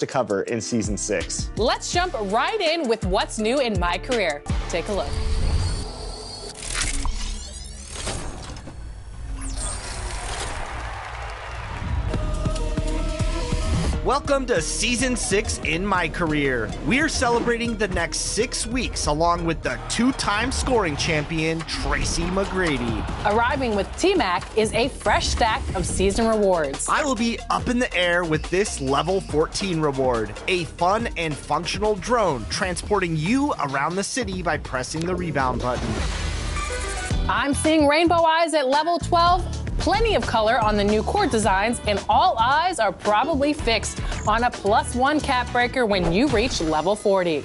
to cover in Season 6. Let's jump right in with what's new in my career. Take a look. Welcome to Season 6 in My Career. We're celebrating the next 6 weeks along with the 2-time scoring champion, Tracy McGrady. Arriving with T-Mac is a fresh stack of season rewards. I will be up in the air with this Level 14 reward, a fun and functional drone transporting you around the city by pressing the rebound button. I'm seeing rainbow eyes at Level 12. Plenty of color on the new cord designs, and all eyes are probably fixed on a +1 cap breaker when you reach Level 40.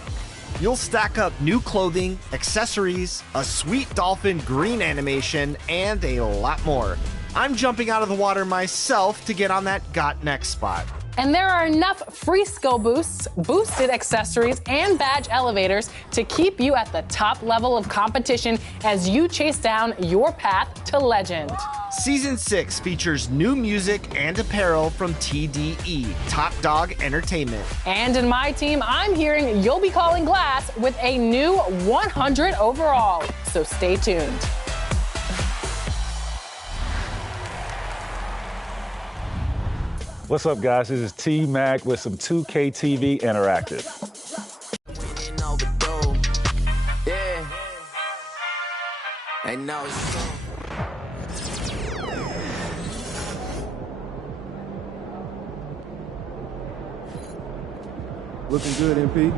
You'll stack up new clothing, accessories, a sweet dolphin green animation, and a lot more. I'm jumping out of the water myself to get on that Got Next spot. And there are enough free skill boosts, boosted accessories, and badge elevators to keep you at the top level of competition as you chase down your path to legend. Season 6 features new music and apparel from TDE, Top Dog Entertainment. And in my team, I'm hearing you'll be calling glass with a new 100 overall. So stay tuned. What's up, guys? This is T-Mac with some 2K TV Interactive. Looking good, MP.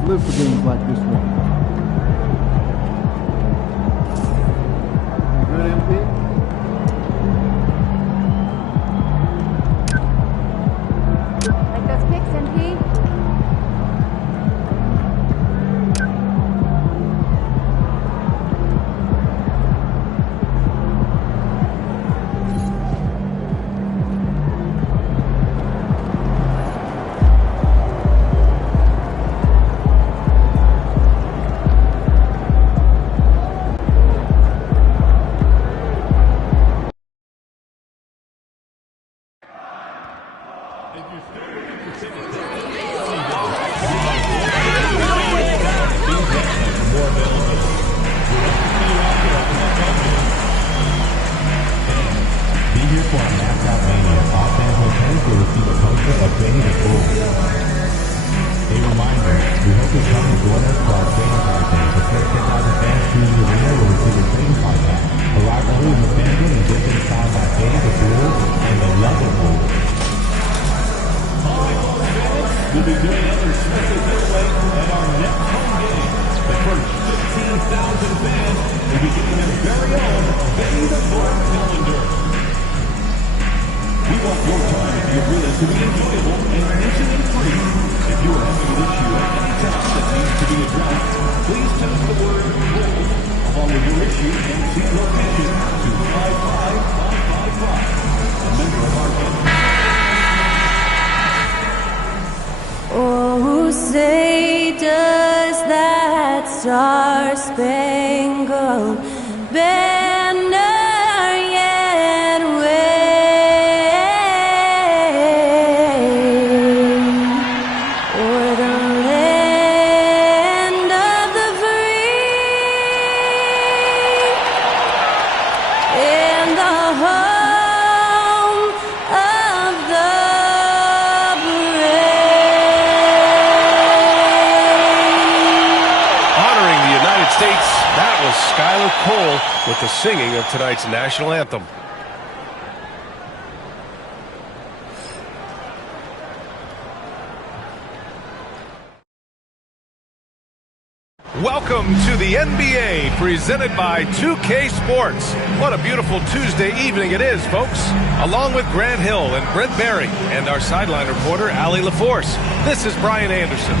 Let's live for games like this one. Good, MP? Like those kicks, MP? We'll be doing other special giveaway at our next home game. The first 15,000 fans will be getting their very own Benny the Bull calendar. We want your time at the arena to be enjoyable and incident-free. If you are having an issue at any time that needs to be addressed, please text the word "bull" along with your issue and seat location to 55555. A member of our family. Oh, say does that star-spangled banner yet wave o'er the land of the free and the home of the That was Skylar Cole with the singing of tonight's national anthem. Welcome to the NBA, presented by 2K Sports. What a beautiful Tuesday evening it is, folks. Along with Grant Hill and Brent Barry and our sideline reporter, Allie LaForce, this is Brian Anderson.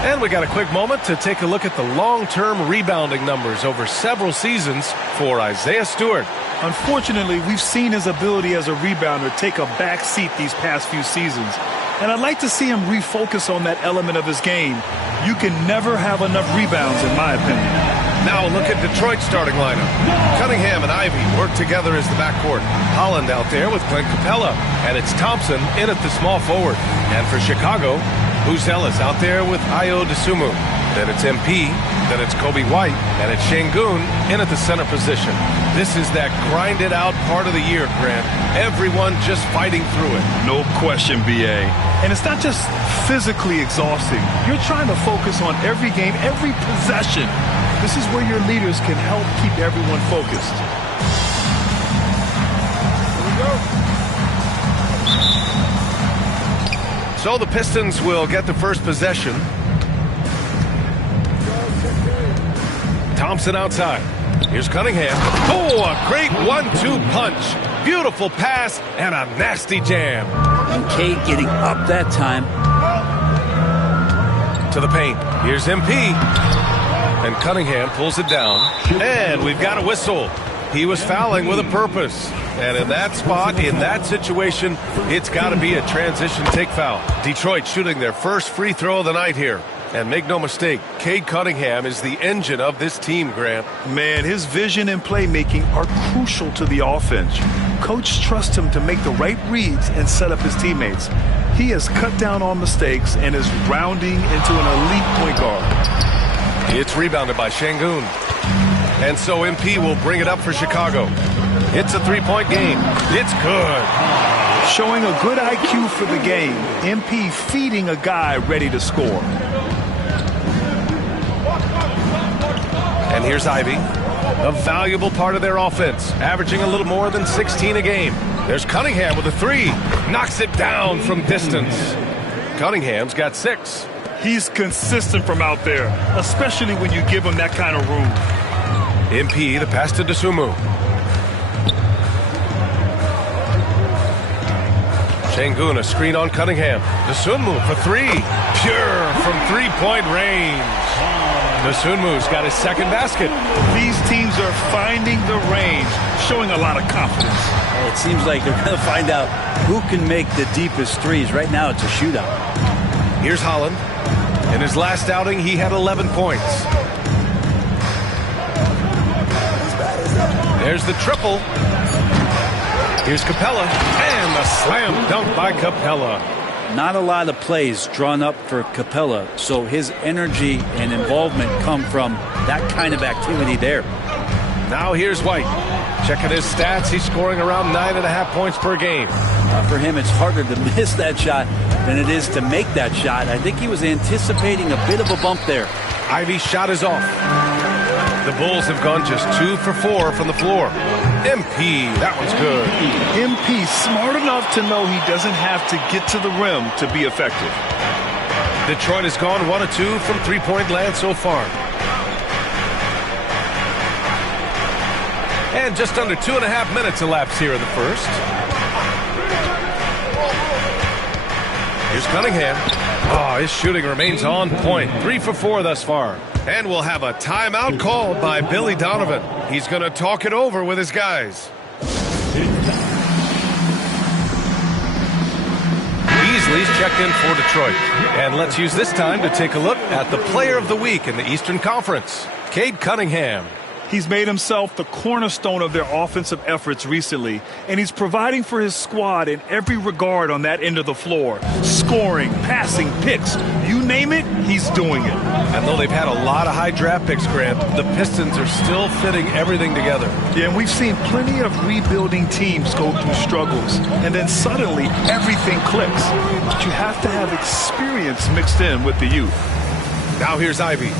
And we got a quick moment to take a look at the long-term rebounding numbers over several seasons for Isaiah Stewart. Unfortunately, we've seen his ability as a rebounder take a back seat these past few seasons. And I'd like to see him refocus on that element of his game. You can never have enough rebounds, in my opinion. Now look at Detroit's starting lineup. Cunningham and Ivy work together as the backcourt. Holland out there with Clint Capella. And it's Thompson in at the small forward. And for Chicago, Buzelis out there with Ayo Dosunmu. Then it's MP, then it's Kobe White, and it's Şengün in at the center position. This is that grinded out part of the year, Grant. Everyone just fighting through it. No question, BA. And it's not just physically exhausting. You're trying to focus on every game, every possession. This is where your leaders can help keep everyone focused. Here we go. So the Pistons will get the first possession. Thompson outside. Here's Cunningham. Oh, a great 1-2 punch. Beautiful pass and a nasty jam. And Cade getting up that time. To the paint. Here's MP. And Cunningham pulls it down. And we've got a whistle. He was fouling with a purpose. And in that spot, in that situation, it's got to be a transition take foul. Detroit shooting their first free throw of the night here. And make no mistake, Cade Cunningham is the engine of this team, Grant. Man, his vision and playmaking are crucial to the offense. Coach trusts him to make the right reads and set up his teammates. He has cut down on mistakes and is rounding into an elite point guard. It's rebounded by Şengün. And so MP will bring it up for Chicago. It's a three-point game. It's good. Showing a good IQ for the game. MP feeding a guy ready to score. And here's Ivy, a valuable part of their offense, averaging a little more than 16 a game. There's Cunningham with a three. Knocks it down from distance. Cunningham's got 6. He's consistent from out there, especially when you give him that kind of room. MP, the pass to Dosunmu. Şengün, a screen on Cunningham. Dosunmu for three. Pure from three-point range. Dosunmu's got his second basket. These teams are finding the range, showing a lot of confidence. It seems like they're going to find out who can make the deepest threes. Right now, it's a shootout. Here's Holland. In his last outing, he had 11 points. There's the triple. Here's Capella, and the slam dunk by Capella. Not a lot of plays drawn up for Capella, so his energy and involvement come from that kind of activity there. Now here's White. Checking his stats, he's scoring around 9.5 points per game. For him, it's harder to miss that shot than it is to make that shot. I think he was anticipating a bit of a bump there. Ivy's shot is off. The Bulls have gone just 2 for 4 from the floor. MP, that one's good. MP smart enough to know he doesn't have to get to the rim to be effective. Detroit has gone 1 of 2 from three-point land so far. And just under 2.5 minutes elapsed here in the first. Here's Cunningham. Oh, his shooting remains on point. 3 for 4 thus far. And we'll have a timeout called by Billy Donovan. He's going to talk it over with his guys. Beasley's checked in for Detroit. And let's use this time to take a look at the player of the week in the Eastern Conference, Cade Cunningham. He's made himself the cornerstone of their offensive efforts recently, and he's providing for his squad in every regard on that end of the floor. Scoring, passing, picks, you name it, he's doing it. And though they've had a lot of high draft picks, Grant, the Pistons are still fitting everything together. Yeah, and we've seen plenty of rebuilding teams go through struggles, and then suddenly everything clicks. But you have to have experience mixed in with the youth. Now here's Ivy.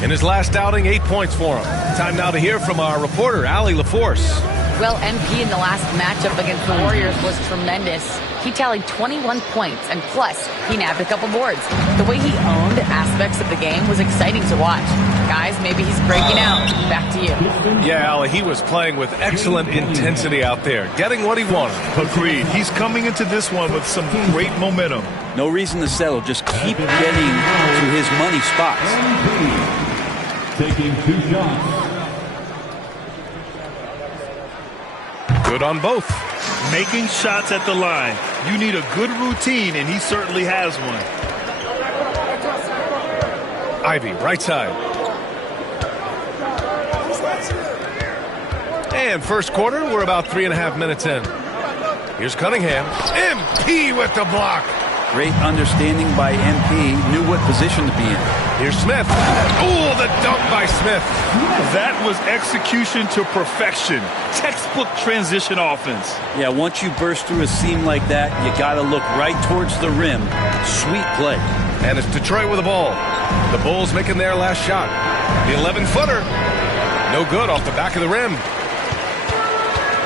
In his last outing, 8 points for him. Time now to hear from our reporter, Allie LaForce. Well, MP in the last matchup against the Warriors was tremendous. He tallied 21 points, and plus, he nabbed a couple boards. The way he owned aspects of the game was exciting to watch. Guys, maybe he's breaking out. Back to you. Yeah, Allie, he was playing with excellent intensity out there, getting what he wanted. Agreed. He's coming into this one with some great momentum. No reason to settle. Just keep getting to his money spots. Taking 2 shots. Good on both. Making shots at the line. You need a good routine, and he certainly has one. Ivy, right side. And first quarter, we're about 3.5 minutes in. Here's Cunningham. MP with the block. Great understanding by MP. Knew what position to be in. Here's Smith. Oh, the dunk by Smith. That was execution to perfection. Textbook transition offense. Yeah, once you burst through a seam like that, you got to look right towards the rim. Sweet play. And it's Detroit with the ball. The Bulls making their last shot. The 11-footer. No good off the back of the rim.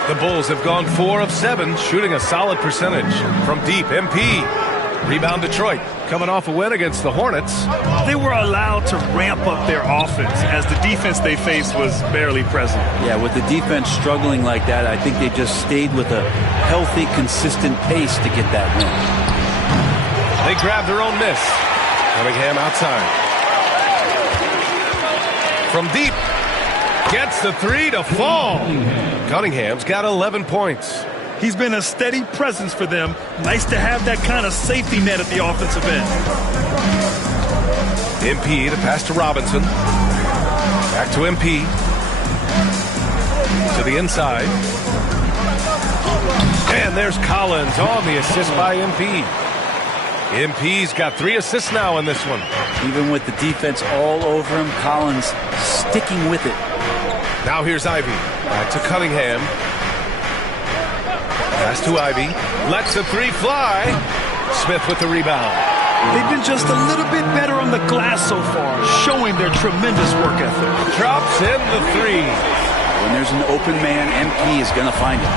The Bulls have gone 4 of 7, shooting a solid percentage. From deep, MP. Rebound Detroit, coming off a win against the Hornets. They were allowed to ramp up their offense as the defense they faced was barely present. Yeah, with the defense struggling like that, I think they just stayed with a healthy, consistent pace to get that win. They grabbed their own miss. Cunningham outside. From deep, gets the 3 to fall. Cunningham's got 11 points. He's been a steady presence for them. Nice to have that kind of safety net at the offensive end. MP, the pass to Robinson. Back to MP. To the inside. And there's Collins on the assist by MP. MP's got 3 assists now in this one. Even with the defense all over him, Collins sticking with it. Now here's Ivy. Back to Cunningham. Pass to Ivy. Lets a 3 fly. Smith with the rebound. They've been just a little bit better on the glass so far, showing their tremendous work ethic. Drops in the 3. When there's an open man, MP is going to find it.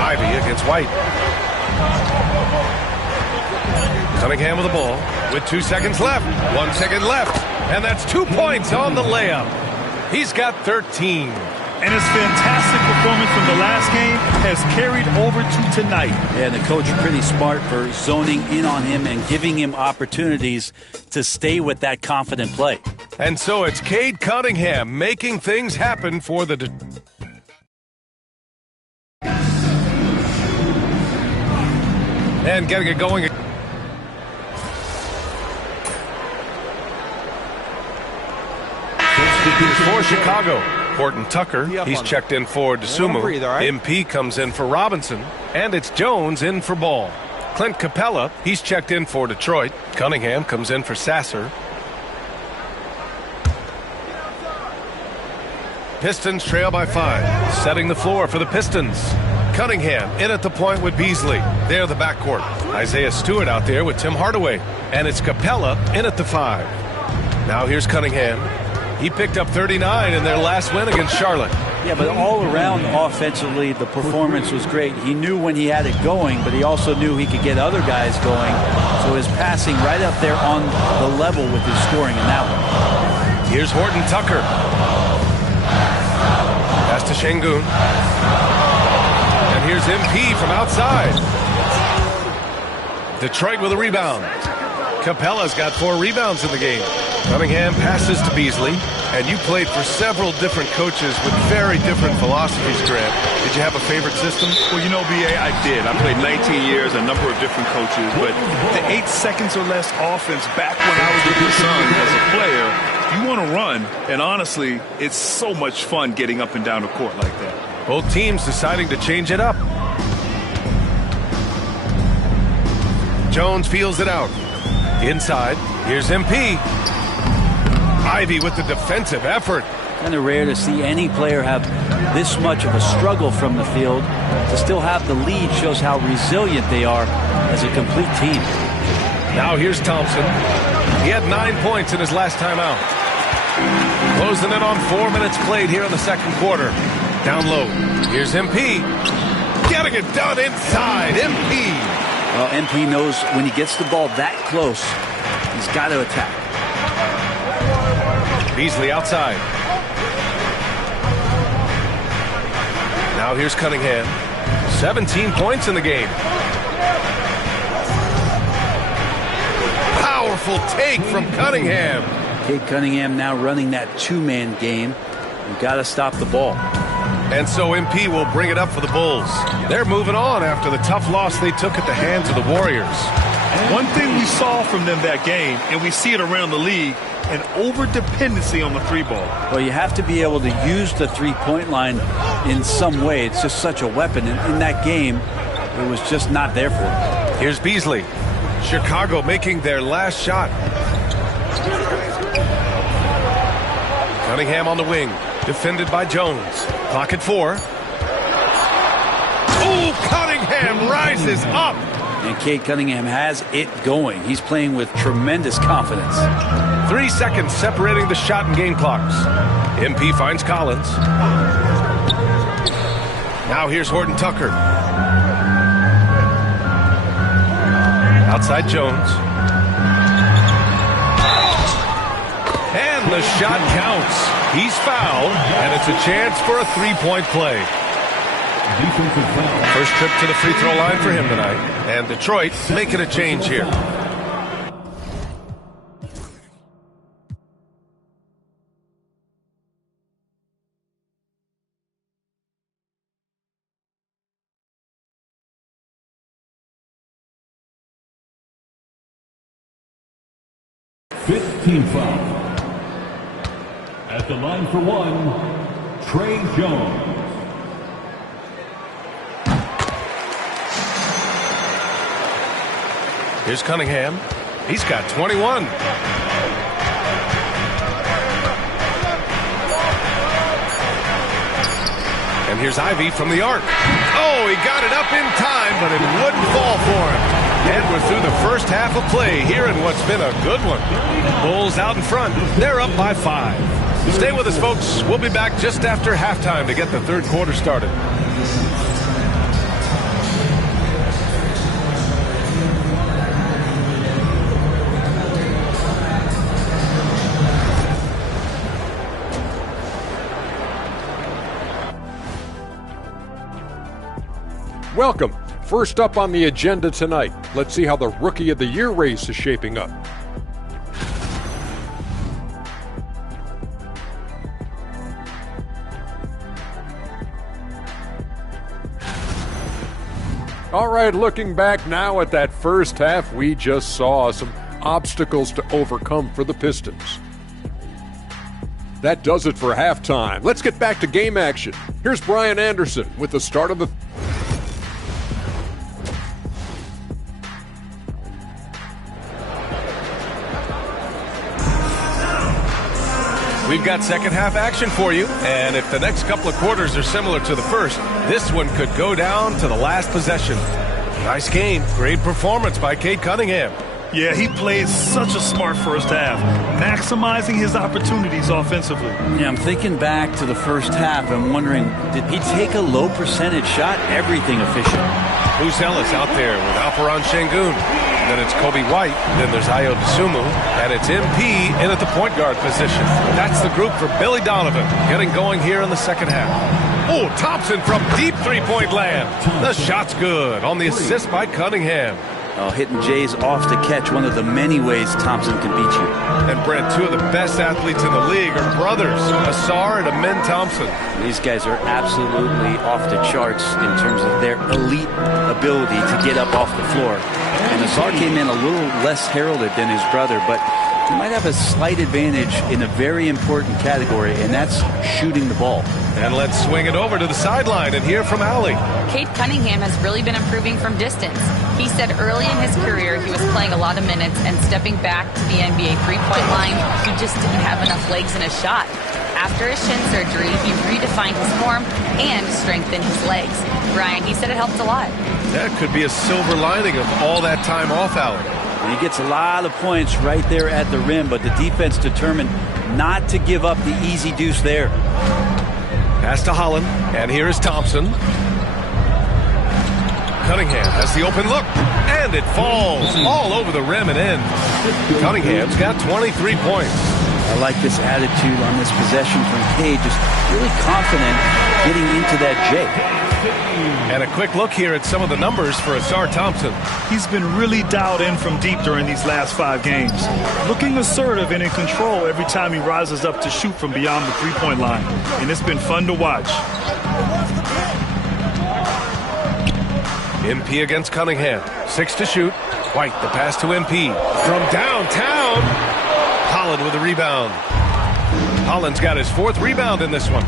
Ivy against White. Cunningham with the ball with 2 seconds left. 1 second left. And that's 2 points on the layup. He's got 13. And his fantastic performance from the last game has carried over to tonight. And the coach pretty smart for zoning in on him and giving him opportunities to stay with that confident play. And so it's Cade Cunningham making things happen for the... And getting it going. For Chicago, Horton Tucker, he's checked in for DeSumo. MP comes in for Robinson, and it's Jones in for Ball. Clint Capella, he's checked in for Detroit. Cunningham comes in for Sasser. Pistons trail by 5, setting the floor for the Pistons. Cunningham in at the point with Beasley. They're the backcourt. Isaiah Stewart out there with Tim Hardaway. And it's Capella in at the 5. Now here's Cunningham. He picked up 39 in their last win against Charlotte. Yeah, but all around offensively, the performance was great. He knew when he had it going, but he also knew he could get other guys going. So his passing right up there on the level with his scoring in that one. Here's Horton Tucker. Pass to Şengün. And here's MP from outside. Detroit with a rebound. Capella's got 4 rebounds in the game. Cunningham passes to Beasley, and you played for several different coaches with very different philosophies, Grant. Did you have a favorite system? Well, you know, B.A., I did. I played 19 years, a number of different coaches, but the 8 seconds or less offense back when I was with the Suns as a player, you want to run, and honestly, it's so much fun getting up and down the court like that. Both teams deciding to change it up. Jones feels it out. Inside, here's MP. Ivy with the defensive effort. Kind of rare to see any player have this much of a struggle from the field. To still have the lead shows how resilient they are as a complete team. Now here's Thompson. He had 9 points in his last time out. Closing in on 4 minutes played here in the second quarter. Down low. Here's MP. Getting it done inside. MP. Well, MP knows when he gets the ball that close, he's got to attack. Beasley outside. Now here's Cunningham. 17 points in the game. Powerful take from Cunningham. Cade Cunningham now running that 2-man game. You've got to stop the ball. And so MP will bring it up for the Bulls. They're moving on after the tough loss they took at the hands of the Warriors. One thing we saw from them that game, and we see it around the league, an over-dependency on the 3-ball. Well, you have to be able to use the 3-point line in some way. It's just such a weapon. In that game, it was just not there for him. Here's Beasley. Chicago making their last shot. Cunningham on the wing. Defended by Jones. Clock at 4. Oh, Cunningham rises up. And Cade Cunningham has it going. He's playing with tremendous confidence. 3 seconds separating the shot and game clocks. MP finds Collins. Now here's Horton Tucker. Outside Jones. And the shot counts. He's fouled, and it's a chance for a 3-point play. First trip to the free throw line for him tonight. And Detroit making a change here. Team foul. At the line for 1, Trey Jones. Here's Cunningham. He's got 21. And here's Ivy from the arc. Oh, he got it up in time, but it wouldn't fall for him. And we're through the first half of play here in what's been a good one. Bulls out in front. They're up by 5. Stay with us, folks. We'll be back just after halftime to get the third quarter started. Welcome. First up on the agenda tonight, let's see how the Rookie of the Year race is shaping up. All right, looking back now at that first half, we just saw some obstacles to overcome for the Pistons. That does it for halftime. Let's get back to game action. Here's Brian Anderson with the start of the... We've got second half action for you, and if the next couple of quarters are similar to the first, this one could go down to the last possession. Nice game. Great performance by Cade Cunningham. Yeah, he played such a smart first half, maximizing his opportunities offensively. Yeah, I'm thinking back to the first half. I'm wondering, did he take a low percentage shot? Everything efficient. Who's Ellis out there with Alperon Şengün? Then it's Kobe White. Then there's Ayo Dosunmu. And it's MP in at the point guard position. That's the group for Billy Donovan getting going here in the second half. Oh, Thompson from deep three-point land. The shot's good on the assist by Cunningham. Oh, hitting Jays off to catch, one of the many ways Thompson can beat you. And Brent, two of the best athletes in the league are brothers, Ausar and Amin Thompson. These guys are absolutely off the charts in terms of their elite ability to get up off the floor. And Ausar came in a little less heralded than his brother, but he might have a slight advantage in a very important category, and that's shooting the ball. And let's swing it over to the sideline and hear from Allie. Cade Cunningham has really been improving from distance. He said early in his career he was playing a lot of minutes and stepping back to the NBA three-point line, he just didn't have enough legs in his shot. After his shin surgery, he redefined his form and strengthened his legs. Brian, he said it helped a lot. That could be a silver lining of all that time off, Allie. And he gets a lot of points right there at the rim, but the defense determined not to give up the easy deuce there. Pass to Holland, and here is Thompson. Cunningham has the open look, and it falls all over the rim and in. Cunningham's got 23 points. I like this attitude on this possession from Cade, just really confident getting into that J. And a quick look here at some of the numbers for Ausar Thompson. He's been really dialed in from deep during these last 5 games. Looking assertive and in control every time he rises up to shoot from beyond the three-point line. And it's been fun to watch. MP against Cunningham. 6 to shoot. White, the pass to MP. From downtown, Holland with a rebound. Holland's got his 4th rebound in this one.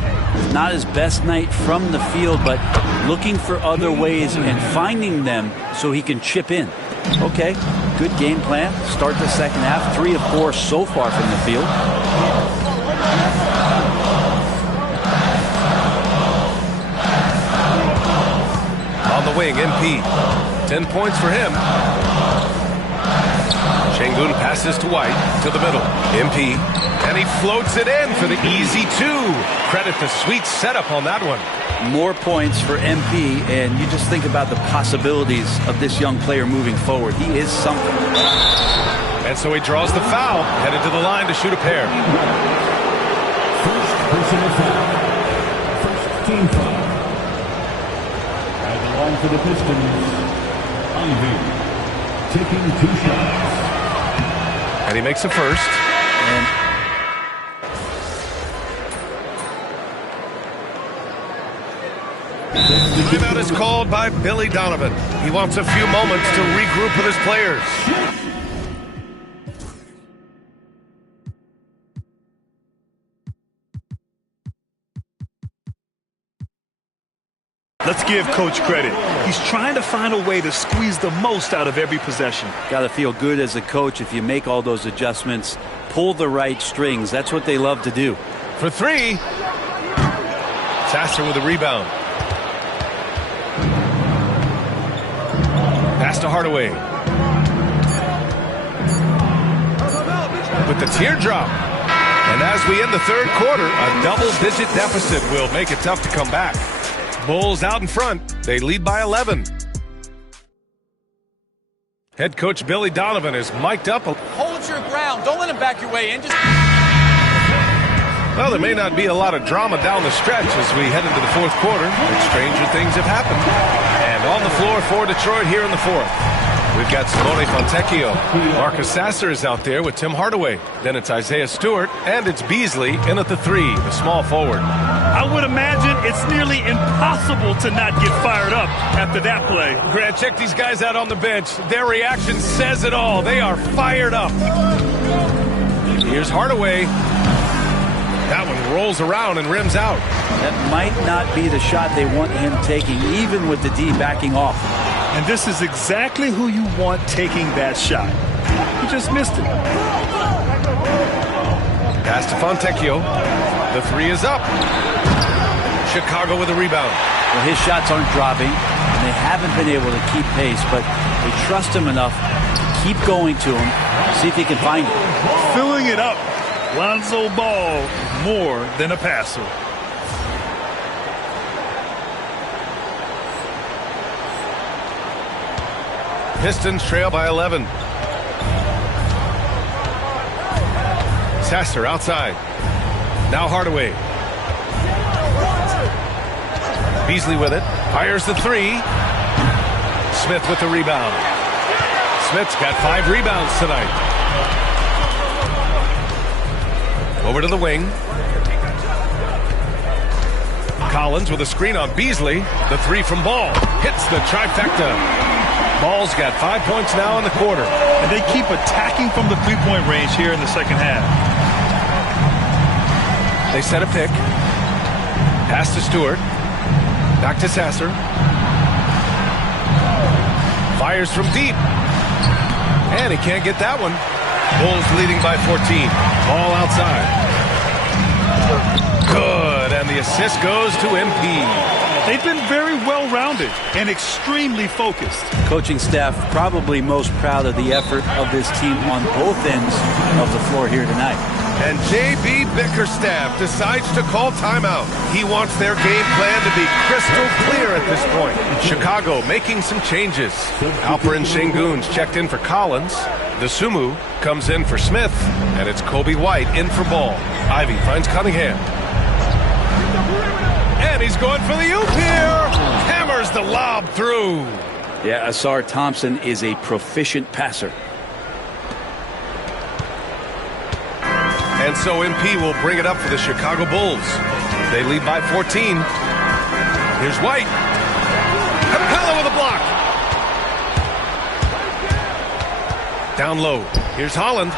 Not his best night from the field, but looking for other ways and finding them so he can chip in. Okay, good game plan. Start the second half. 3 of 4 so far from the field. On the wing, MP. 10 points for him. Şengün passes to White to the middle. MP. And he floats it in for the easy 2. Credit the sweet setup on that one. More points for MP, and you just think about the possibilities of this young player moving forward. He is something. And so he draws the foul, headed to the line to shoot a pair. First personal foul. First team foul. At the line for the Pistons, Ivey taking 2 shots. And he makes a first. And timeout is called by Billy Donovan. He wants a few moments to regroup with his players. Let's give Coach credit. He's trying to find a way to squeeze the most out of every possession. Got to feel good as a coach if you make all those adjustments, pull the right strings. That's what they love to do. For 3, Sasser with a rebound. Pass to Hardaway. With the teardrop. And as we end the third quarter, a double-digit deficit will make it tough to come back. Bulls out in front. They lead by 11. Head coach Billy Donovan is mic'd up. Hold your ground. Don't let him back your way in. Just... Well, there may not be a lot of drama down the stretch as we head into the fourth quarter, but stranger things have happened. And And on the floor for Detroit here in the fourth. We've got Simone Fontecchio. Marcus Sasser is out there with Tim Hardaway. Then it's Isaiah Stewart, and it's Beasley in at the 3, the small forward. I would imagine it's nearly impossible to not get fired up after that play. Grant, check these guys out on the bench. Their reaction says it all. They are fired up. Here's Hardaway. That one rolls around and rims out. That might not be the shot they want him taking, even with the D backing off. And this is exactly who you want taking that shot. He just missed it. Pass to Fontecchio. The 3 is up. Chicago with a rebound. Well, his shots aren't dropping, and they haven't been able to keep pace, but they trust him enough to keep going to him, see if he can find it. Filling it up. Lonzo Ball, more than a passer. Pistons trail by 11. Sasser outside. Now Hardaway. Beasley with it. Fires the 3. Smith with the rebound. Smith's got 5 rebounds tonight. Over to the wing. Collins with a screen on Beasley. The 3 from Ball. Hits the trifecta. Ball's got 5 points now in the quarter. And they keep attacking from the three-point range here in the second half. They set a pick. Pass to Stewart. Back to Sasser. Fires from deep. And he can't get that one. Bulls leading by 14. Ball outside. Good. And the assist goes to MP. They've been very well-rounded and extremely focused. Coaching staff probably most proud of the effort of this team on both ends of the floor here tonight. And J.B. Bickerstaff decides to call timeout. He wants their game plan to be crystal clear at this point. Chicago making some changes. Alperen Sengun's checked in for Collins. The Sumu comes in for Smith. And it's Kobe White in for Ball. Ivy finds Cunningham. And he's going for the oop here. Hammers the lob through. Yeah, Asar Thompson is a proficient passer. And so MP will bring it up for the Chicago Bulls. They lead by 14. Here's White. Capella with a block. Down low. Here's Holland.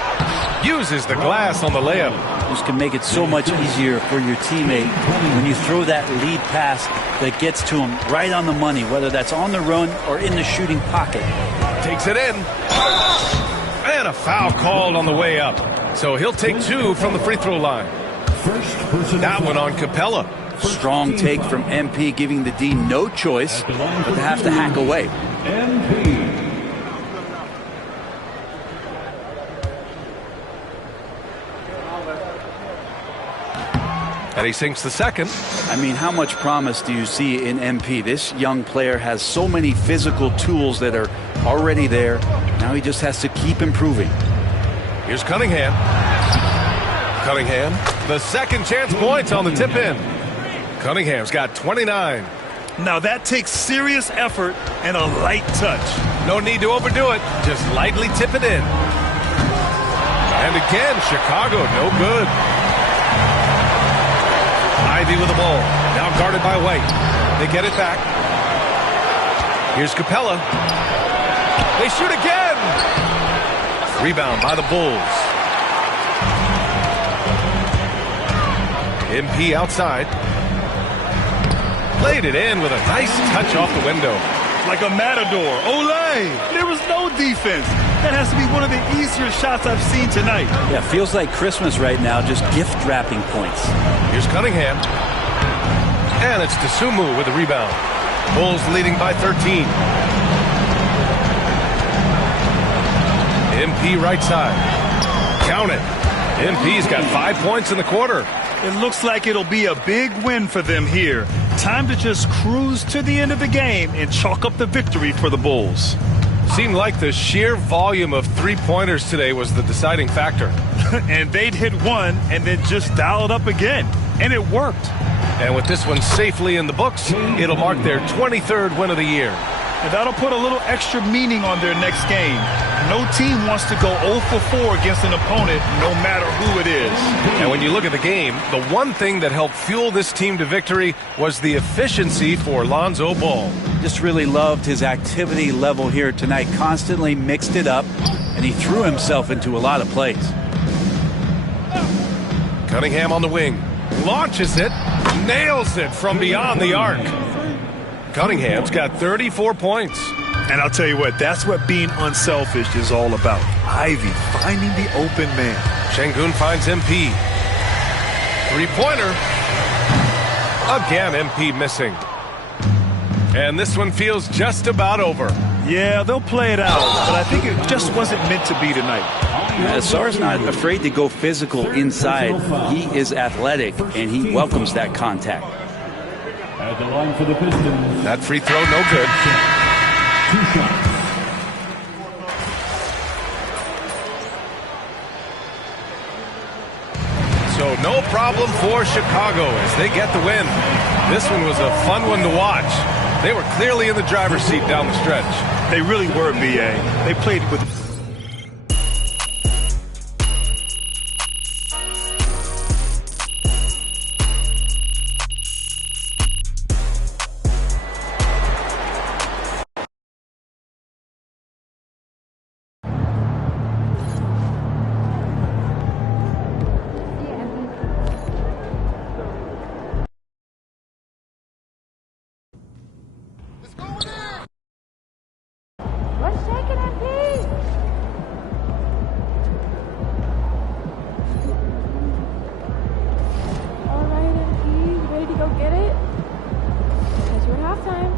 Uses the glass on the layup. This can make it so much easier for your teammate when you throw that lead pass that gets to him right on the money, whether that's on the run or in the shooting pocket. Takes it in. And a foul called on the way up. So he'll take 2 from the free throw line. That one on Capella. Strong take from MP, giving the D no choice but to have to hack away. And he sinks the second. I mean, how much promise do you see in MP? This young player has so many physical tools that are already there. Now he just has to keep improving. Here's Cunningham. Cunningham, the second chance points on the tip in. Cunningham's got 29. Now that takes serious effort and a light touch. No need to overdo it. Just lightly tip it in. And again, Chicago, no good. Ivy with the ball. Now guarded by White. They get it back. Here's Capella. They shoot again. Rebound by the Bulls. MP outside. Played it in with a nice touch off the window. Like a matador. Olay! There was no defense. That has to be one of the easier shots I've seen tonight. Yeah, feels like Christmas right now, just gift wrapping points. Here's Cunningham. And it's Dosunmu with the rebound. Bulls leading by 13. MP right side. Count it. MP's got 5 points in the quarter. It looks like it'll be a big win for them here. Time to just cruise to the end of the game and chalk up the victory for the Bulls. Seemed like the sheer volume of three-pointers today was the deciding factor. And they'd hit one and then just dial it up again. And it worked. And with this one safely in the books, it'll mark their 23rd win of the year. And that'll put a little extra meaning on their next game. No team wants to go 0 for 4 against an opponent, no matter who it is. And when you look at the game, the one thing that helped fuel this team to victory was the efficiency for Lonzo Ball. Just really loved his activity level here tonight. Constantly mixed it up, and he threw himself into a lot of plays. Cunningham on the wing. Launches it. Nails it from beyond the arc. Cunningham's got 34 points. And I'll tell you what, that's what being unselfish is all about. Ivy finding the open man. Şengün finds MP. Three-pointer. Again, MP missing. And this one feels just about over. Yeah, they'll play it out, but I think it just wasn't meant to be tonight. Sarr's not afraid to go physical inside. He is athletic, and he welcomes that contact. At the line for the Pistons. That free throw, no good. 2 shots. So no problem for Chicago as they get the win. This one was a fun one to watch. They were clearly in the driver's seat down the stretch. They really were, B.A. They played with What's shaking it, please? All right, MP, you ready to go get it? Because you're at halftime.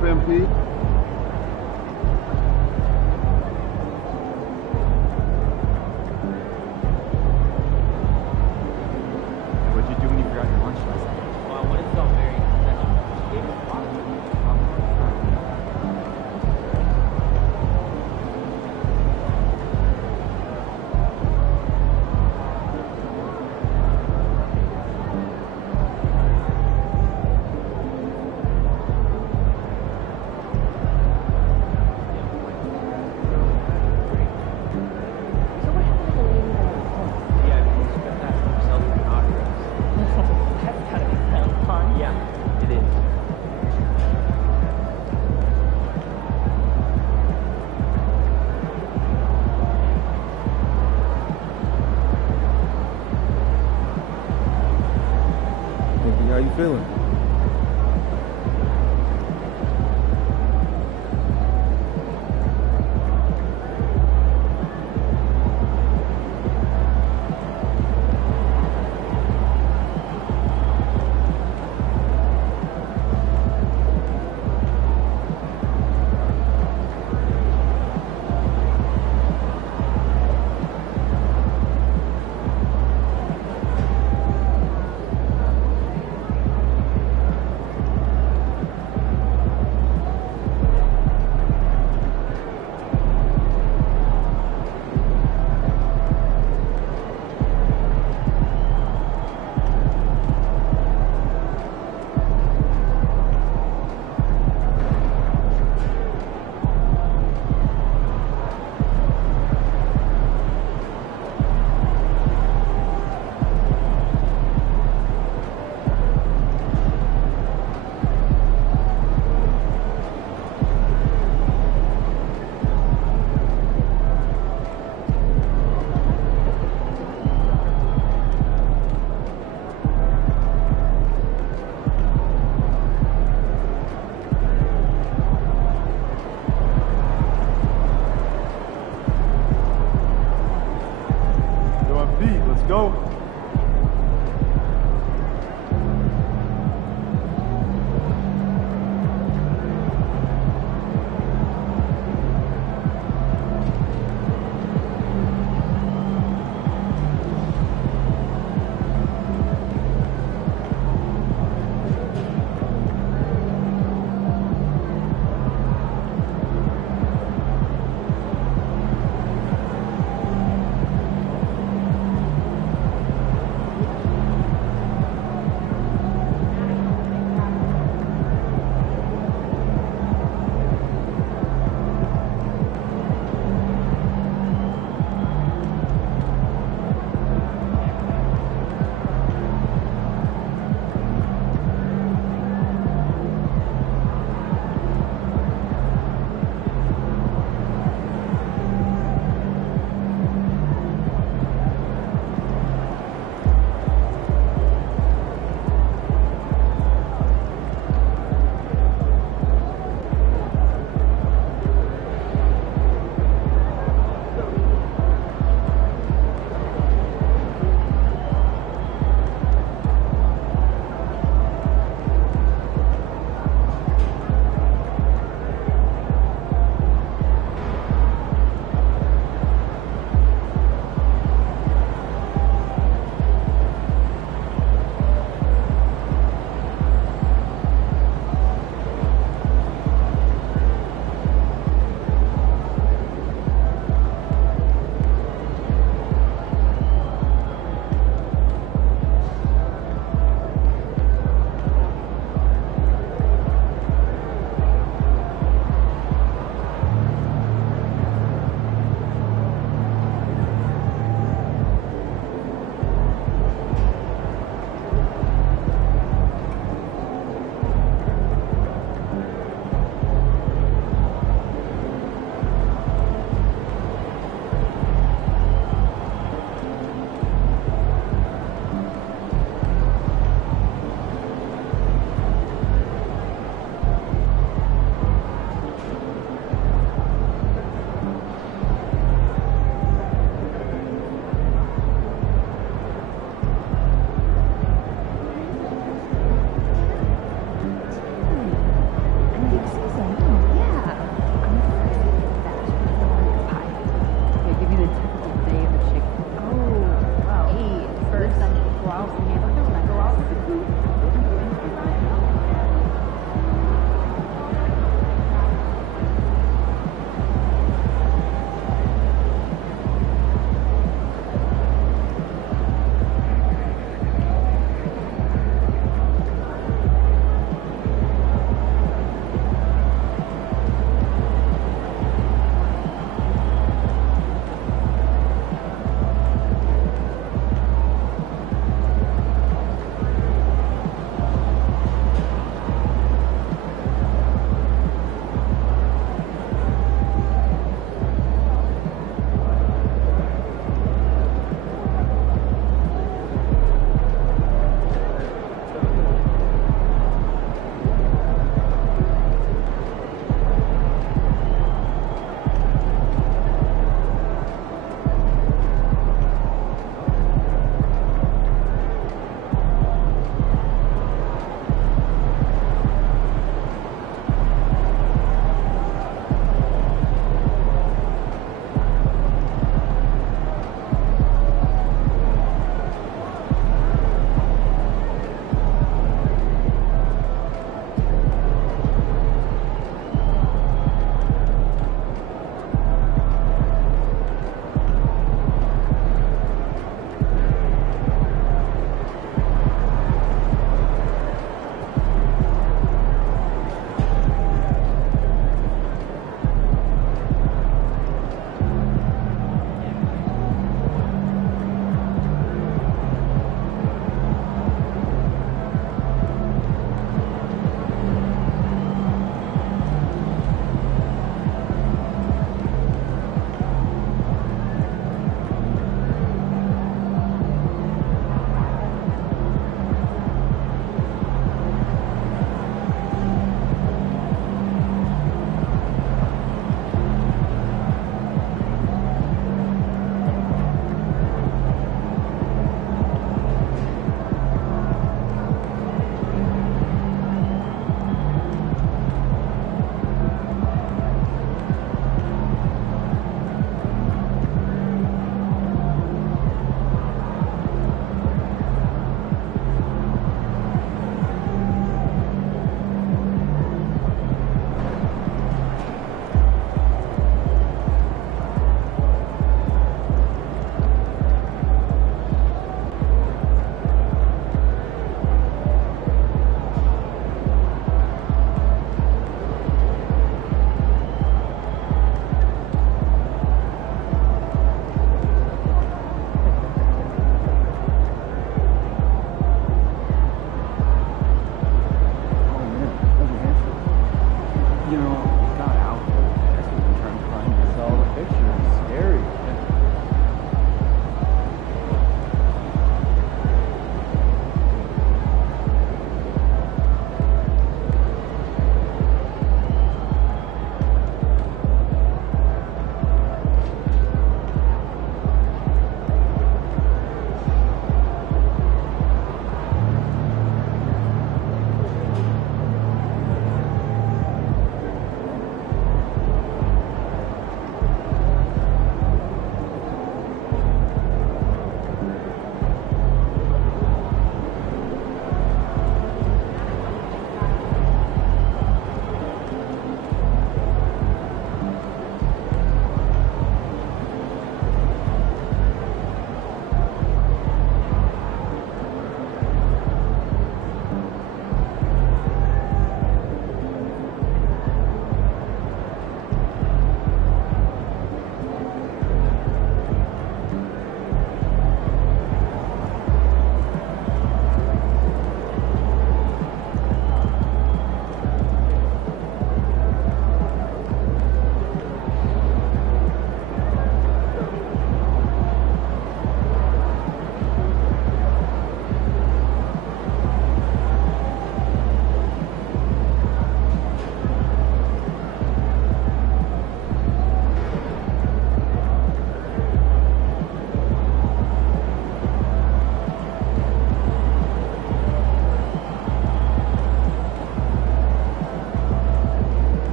MP. What'd you do when you forgot your lunch last night? Well, when it felt very How you feeling? Let's go.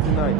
doing tonight?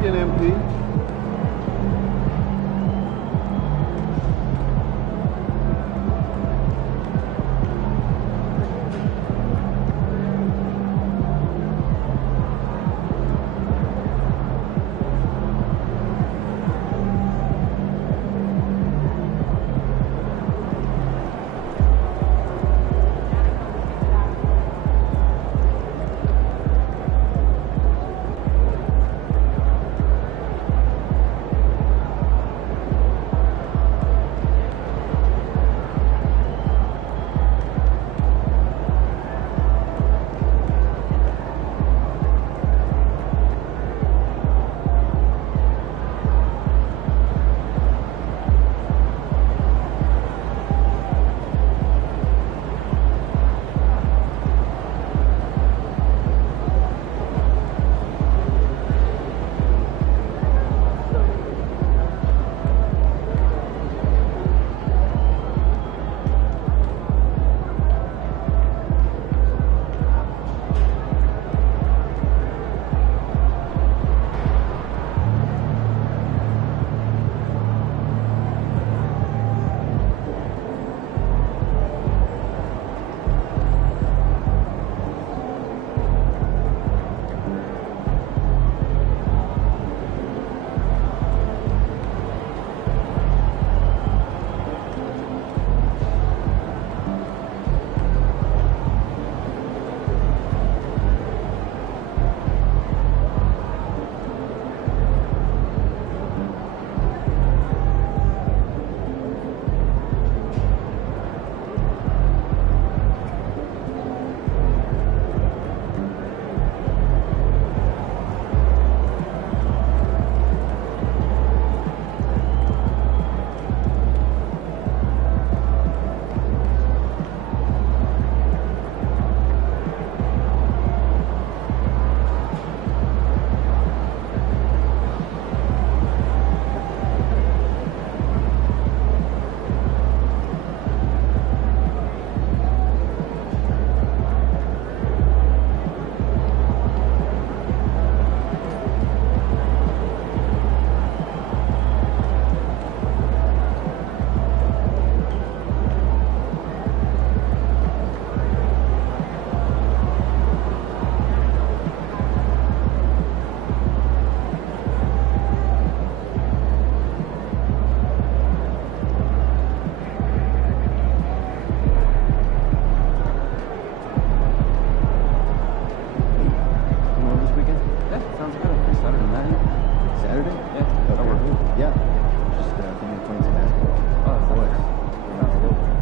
second, MP. Saturday? Yeah. Okay. Yeah. Just thinking of playing some basketball. Oh, boy. Sounds good.